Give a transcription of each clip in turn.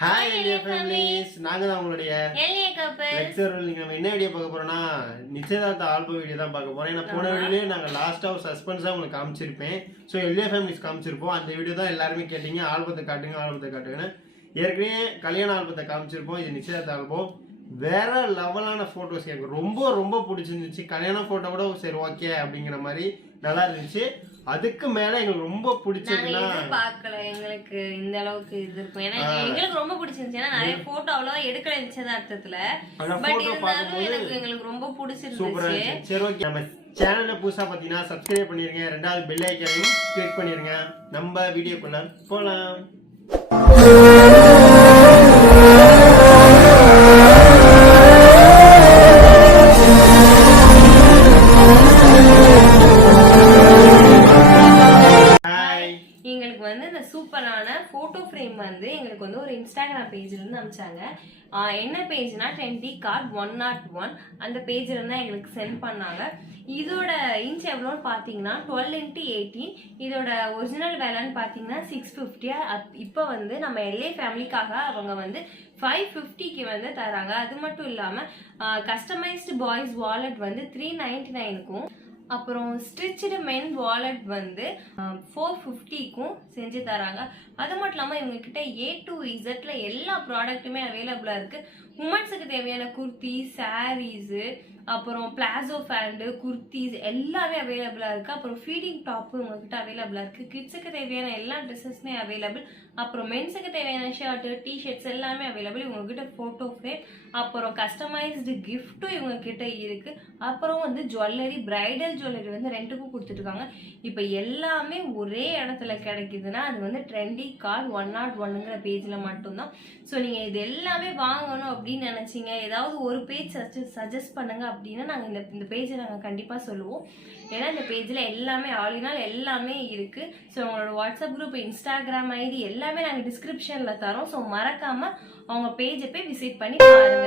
Hi எலியா families, நாங்கள் தான் உங்களுடைய எலியா கப்பல் லெக்சர். நீங்கள் நம்ம என்ன வீடியோ பார்க்க போகிறோம்னா நிச்சயதார்த்த ஆல்பம் வீடியோ தான் பார்க்க போகிறோம். ஏன்னா போன வீடியோலேயே நாங்கள் லாஸ்ட்டாக ஒரு சஸ்பென்ஸாக உங்களுக்கு காமிச்சிருப்பேன். ஸோ எலியா ஃபேமிலிஸ் காமிச்சிருப்போம். அந்த வீடியோ தான் எல்லாருமே கேட்டீங்க, ஆல்பத்தை காட்டுங்க ஆல்பத்தை காட்டுங்கன்னு. ஏற்கனவே கல்யாண ஆல்பத்தை காமிச்சிருப்போம். இது நிச்சயதார்த்த ஆல்பம். வேற லெவலான ஃபோட்டோஸ் எனக்கு ரொம்ப ரொம்ப பிடிச்சிருந்துச்சு. கல்யாண ஃபோட்டோ கூட சரி ஓகே அப்படிங்கிற மாதிரி நல்லா இருந்துச்சு. அதுக்கு மேல எங்களுக்கு ரொம்ப பிடிச்சதுன்னா பார்க்கல, எங்களுக்கு இந்த அளவுக்கு இது இருக்கும். ஏன்னா எங்களுக்கு ரொம்ப பிடிச்சிருந்துச்சு. ஏன்னா நிறைய போட்டோ அவ்வளவா எடுக்கல நிச்சயதார்த்தத்துல. பட் இருந்தாலும் எங்களுக்கு ரொம்ப பிடிச்சிருந்துச்சு. சரி ஓகே, நம்ம சேனல்ல புதுசா பாத்தீங்கன்னா சப்ஸ்கிரைப் பண்ணிருங்க, ரெண்டாவது பெல் ஐகானையும் கிளிக் பண்ணிருங்க. நம்ம வீடியோக்குள்ள போலாம். சூப்பரான போட்டோ ஃப்ரேம் வந்து எங்களுக்கு வந்து ஒரு இன்ஸ்டாகிராம் பேஜ்ல இருந்து அனுப்பிச்சாங்க. என்ன பேஜ்னா ட்ரெண்டி கார்ட் 101 அந்த பேஜ்ல இருந்தா எங்களுக்கு சென்ட் பண்ணாங்க. இதோட இன்ச் எவ்வளோன்னு பார்த்தீங்கன்னா 12x18. இதோட ஒரிஜினல் வேலைன்னு பார்த்தீங்கன்னா 650. இப்போ வந்து நம்ம எல்ஏ ஃபேமிலிக்காக அவங்க வந்து 550க்கு வந்து தராங்க. அது மட்டும் இல்லாமல் கஸ்டமைஸ்டு பாய்ஸ் வாலெட் வந்து 399க்கும், அப்புறம் ஸ்டிச்சுடு மென் வாலெட் வந்து 450க்கும் செஞ்சு தராங்க. அது மட்டும் இல்லாமல் இவங்க கிட்ட A to Z எல்லா ப்ராடக்ட்டுமே அவைலபிளாக இருக்கு. உமன்ஸுக்கு தேவையான குர்த்தி, சாரீஸு, அப்புறம் பிளாசோ பேண்டு, குர்த்திஸ் எல்லாமே அவைலபிளாக இருக்கு. அப்புறம் ஃபீடிங் டாப்பு உங்ககிட்ட அவைலபிளாக இருக்கு. கிட்ஸுக்கு தேவையான எல்லா ட்ரெஸ்ஸஸ்மே அவைலபிள். அப்புறம் மென்ஸுக்கு தேவையான ஷர்ட்டு, டிஷர்ட்ஸ் எல்லாமே அவைலபிள். இவங்ககிட்ட ஃபோட்டோ ஃப்ரேம், அப்புறம் கஸ்டமைஸ்டு கிஃப்ட்டும் இவங்க கிட்ட இருக்கு. அப்புறம் வந்து ஜுவல்லரி, பிரைடல் ஜுவல்லரி வந்து ரெண்டுக்கும் கொடுத்துருக்காங்க. இப்போ எல்லாமே ஒரே இடத்துல கிடைக்குதுன்னா அது வந்து ட்ரெண்டி கார்ட் 101ங்கிற பேஜில் மட்டும்தான். ஸோ நீங்கள் இது எல்லாமே வாங்கணும் அப்படின்னு நினச்சிங்க, ஏதாவது ஒரு பேஜ் சஜஸ்ட் பண்ணுங்க அப்படின்னா நாங்கள் இந்த பேஜை நாங்கள் கண்டிப்பாக சொல்லுவோம். ஏன்னா இந்த பேஜில் எல்லாமே ஆலினால் எல்லாமே இருக்குது. ஸோ உங்களோட வாட்ஸ்அப் குரூப், இன்ஸ்டாகிராம் ஐடி எல்லாமே நாங்கள் டிஸ்கிரிப்ஷனில் தரோம். ஸோ மறக்காமல் அவங்க பேஜை போய் விசிட் பண்ணி பாருங்கள்.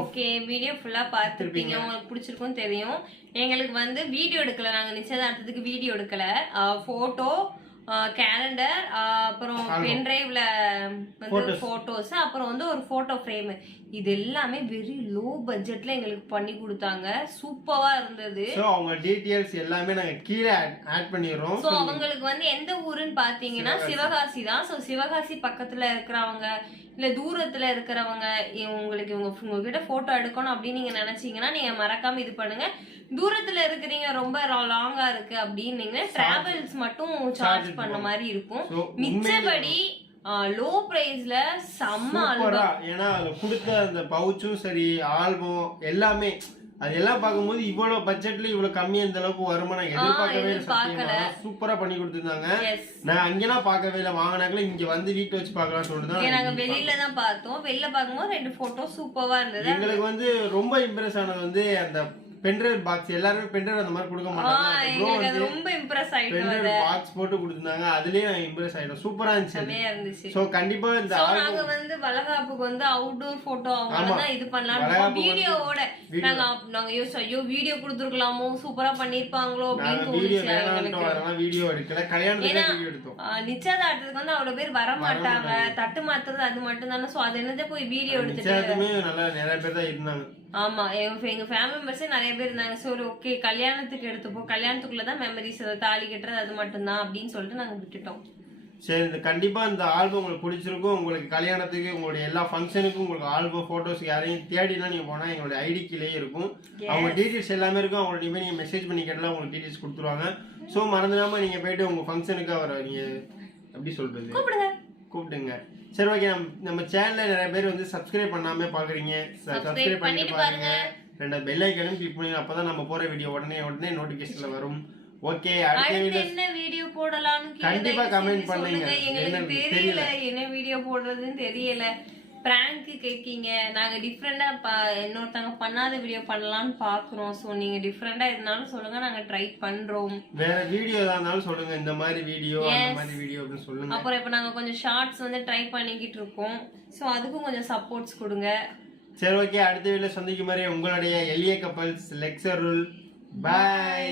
ஓகே, வீடியோ ஃபுல்லா பார்த்திருப்பீங்க, உங்களுக்கு பிடிச்சிருக்கும் தெரியும். எங்களுக்கு வந்து வீடியோ எடுக்கல, நாங்க நிச்சயதார்த்தத்துக்கு வீடியோ எடுக்கல. போட்டோ, கேலண்டர், அப்புறம் பென்டிரைவ்ல வந்து போட்டோஸ், அப்புறம் வந்து ஒரு போட்டோ ஃப்ரேம், இது எல்லாமே வெரி லோ பட்ஜெட்ல எங்களுக்கு பண்ணி கொடுத்தாங்க. சூப்பரா இருந்தது. சோ அவங்க டீடைல்ஸ் எல்லாமே நாங்க கீழே ஆட் பண்ணிரோம். சோ அவங்களுக்கு வந்து எந்த ஊருன்னு பாத்தீங்கன்னா சிவகாசி தான். சோ சிவகாசி பக்கத்துல இருக்கிறவங்க இல்ல தூரத்துல இருக்கிறவங்க உங்களுக்கு உங்ககிட்ட போட்டோ எடுக்கணும் அப்படின்னு நீங்க நினைச்சீங்கன்னா நீங்க மறக்காம இது பண்ணுங்க. தூரத்துல இருக்கிறீங்க, ரொம்ப லாங்கா இருக்கு அப்படின்னு டிராவல்ஸ் மட்டும் சார்ஜ் பண்ண மாதிரி இருக்கும். மிச்சபடி லோ பிரைஸ்ல செம்ம சூப்பரா. ஏன்னா அதுல கொடுத்த அந்த பவுச்சும் சரி, ஆல்பம் எல்லாமே அதெல்லாம் பார்க்கும்போது இவ்வளவு பட்ஜெட்ல இவ்வளவு கம்மியா இந்த அளவுக்கு வருமானம் எதிர்பார்க்கவே இல்லை. சூப்பரா பண்ணி கொடுத்துருந்தாங்க. நான் அங்கெல்லாம் பார்க்கவே இல்லை, வாங்கினாங்களே இங்க வந்து வீட்டு வச்சு பார்க்கலாம் சொல்லிட்டு நாங்க வெளியில தான் பார்த்தோம். வெளியில பார்க்கும்போது 2 போட்டோ சூப்பரா இருந்தது. எங்களுக்கு வந்து ரொம்ப இம்ப்ரெஸ் ஆனது வந்து அந்த பென்ட்ரைவ் பாக்ஸ். எல்லாருமே பென்ட்ரைவ் அந்த மாதிரி கொடுக்க மாட்டாங்க. ரொம்ப இம்ப்ரெஸ் ஆயிட்டோம். பென்ட்ரைவ் பாக்ஸ் போட்டு கொடுத்திருந்தாங்க, அதுலயே இம்ப்ரெஸ் ஆயிட்டோம். சூப்பரா இருந்துச்சு. சோ கண்டிப்பா இந்த நாங்க வந்து வளகாப்புக்கு வந்து அவுட்டோர் போட்டோ அவங்களதான் இது பண்ணலாம். வீடியோவோட நாங்க யோசிச்சோம், ஐயோ வீடியோ கொடுத்துருக்கலாமோ, சூப்பரா பண்ணிருப்பாங்களோ அப்படின்னு தோணுச்சு. வீடியோ எடுக்கல, கல்யாணத்துக்கு வீடியோ எடுத்தோம். நிச்சயதார்த்தத்துக்கு வந்து அவ்வளவு பேர் வர மாட்டாங்க, தட்டு மாத்துறது அது மட்டும் தானே. சோ அது என்னது போய் வீடியோ எடுத்துட்டு நல்லா நிறைய பேர் தான் இருந்தாங்க. ஆமா, எங்க ஃபேமிலி மெம்பர்ஸே நிறைய பேர் இருந்தாங்க. சரி ஓகே, கல்யாணத்துக்கு எடுத்துப்போம், கல்யாணத்துக்குள்ளதான் மெமரிஸ், தாலி கட்டுறது அது மட்டும் தான் அப்படின்னு சொல்லிட்டு நாங்க விட்டுட்டோம். சரி, இந்த கண்டிப்பா இந்த ஆல்பம் உங்களுக்கு பிடிச்சிருக்கும். உங்களுக்கு கல்யாணத்துக்கு, உங்களுடைய எல்லா ஃபங்க்ஷனுக்கும் உங்களுக்கு ஆல்பம் போட்டோஸ் யாரையும் தேடினா நீங்க போனா எங்களுடைய ஐடி கீழே இருக்கும். அவங்க டீடைல்ஸ் எல்லாமே இருக்கும். அவங்கள்ட்ட போய் நீங்க மெசேஜ் பண்ணி கேட்டாலும் உங்களுக்கு டீடைல்ஸ் கொடுத்துருவாங்க. ஸோ மறந்துடாம நீங்க போயிட்டு உங்க ஃபங்க்ஷனுக்கு அவரை நீங்க எப்படி சொல்றது கூப்பிடுங்க. சரி ஓகே, நம்ம சேனல்ல நிறைய பேர் வந்து சப்ஸ்கிரைப் பண்ணாம பாக்குறீங்க. சப்ஸ்கிரைப் பண்ணி பாருங்க. 2 பெல் ஐகானும் கிளிக் பண்ணுங்க. அப்பதான் நம்ம போற வீடியோ உடனே நோட்டிபிகேஷன்ல வரும். ஓகே, அடுத்த என்ன வீடியோ போடலாம்னு கண்டிப்பா கமெண்ட் பண்ணுங்க. எங்களுக்கு தெரியல என்ன வீடியோ போடுறதுன்னு தெரியல. பிராங்க் கேட்கீங்க, நாங்க டிஃப்ரெண்டா இன்னொருத்தவங்க பண்ணாத வீடியோ பண்ணலாம்னு பாக்குறோம். சோ நீங்க டிஃப்ரெண்டா இருந்தாலும் சொல்லுங்க, நாங்க ட்ரை பண்றோம். வேற வீடியோ இருந்தாலும் சொல்லுங்க, இந்த மாதிரி வீடியோ அந்த மாதிரி வீடியோ அப்படி சொல்லுங்க. அப்புறம் இப்ப நாங்க கொஞ்சம் ஷார்ட்ஸ் வந்து ட்ரை பண்ணிக்கிட்டு இருக்கோம். சோ அதுக்கும் கொஞ்சம் சப்போர்ட்ஸ் கொடுங்க. சரி ஓகே, அடுத்த வீடியோல சந்திக்கும் வரை உங்களுடைய எளிய கப்பல்ஸ் லெக்சர் ரூல். பை.